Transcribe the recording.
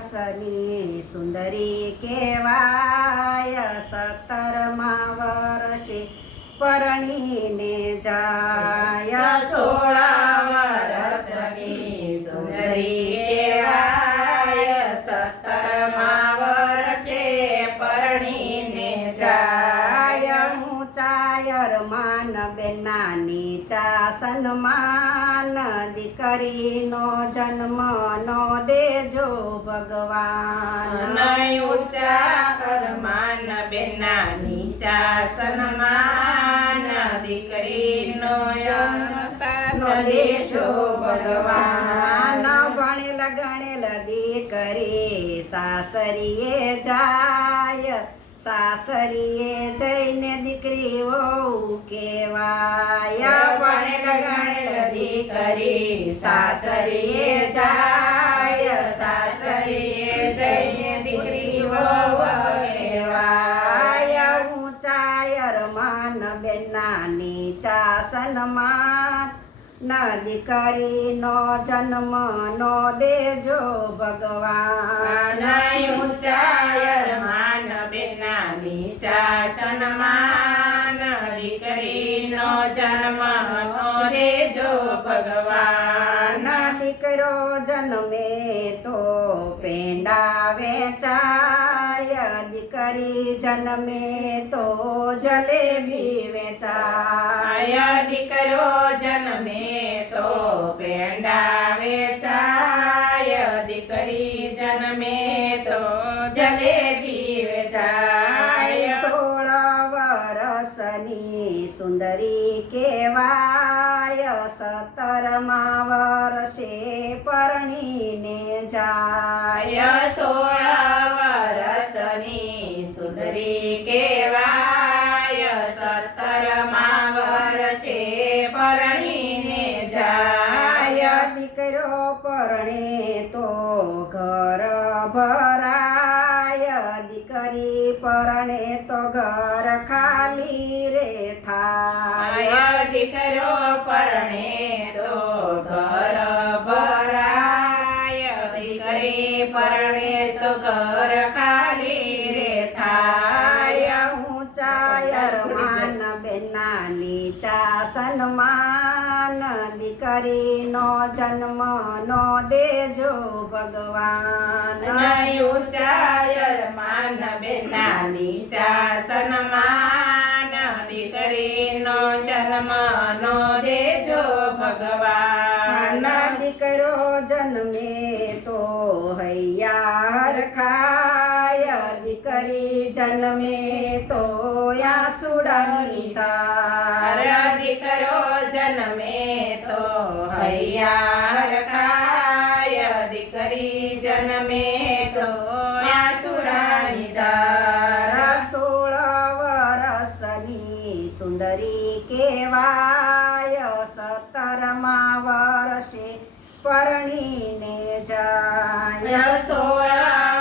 સની સુંદરી કહેવાય 17મા વર્ષે પરણીને જાય 16 વર્ષની સુંદરી કહેવાય 17મા વર્ષે પરણીને જાય ઊંચા અરમાન બેના નીચા સન્માન દીકરીનો જન્મ નો દેજો ભગવાન ઊંચા અરમાન બેના નીચા સન્માન દીકરીનો નો દેજો ભગવાન ભણેલ ગણેલ દીકરી સાસરીએ જાય સાસરીએ જઈને દીકરી વહુ કહેવાય ભણેલ ગણેલ દીકરી સાસરીએ જાય સાસરીએ જઈને દીકરી વહુ કહેવાય ઊંચા અરમાન બેના નીચા સન્માન દીકરીનો જન્મ નો દેજો ભગવાન ઊંચા અરમાન બેના નીચા સન્માન દીકરીનો જન્મ નો દેજો ભગવાન દીકરો જન્મે તો પેંડા વેચાય દીકરી જન્મે તો જલેબી વેચાય દીકરો જન્મે તો પેંડા વેચાય દીકરી જન્મે તો જલેબી વેચાય 16 વર્ષની સુંદરી કહેવાય 17મા વર્ષે પરણીને જાય 16 વર્ષની સુંદરી કહેવાય 17મા વર્ષે પરણીને જાય દીકરો પરણે તો ઘર ભરાય દીકરી પરણે તો ઘર ખાલી રે થાય દીકરો પરણે તો ઘર ભરાય દીકરી પરણે તો ઘર ખાલી રે થાય ઊંચા અરમાન બેના નીચા સન્માન દીકરીનો જન્મ નો દેજો ભગવાન ઊંચા અરમાન બેના નીચા સન્માન દીકરીનો જન્મ નો દેજો ભગવાન દીકરો જન્મે તો હૈયાર ખાય દીકરી જન્મે તો આસુડાની તાર દીકરો જન્મે તો હૈયાર ખાય દીકરી જન્મે તો આસુડાની ધાર 16 વર્ષની સુંદરી કહેવાય 17મા વર્ષે પરણીને જાય 16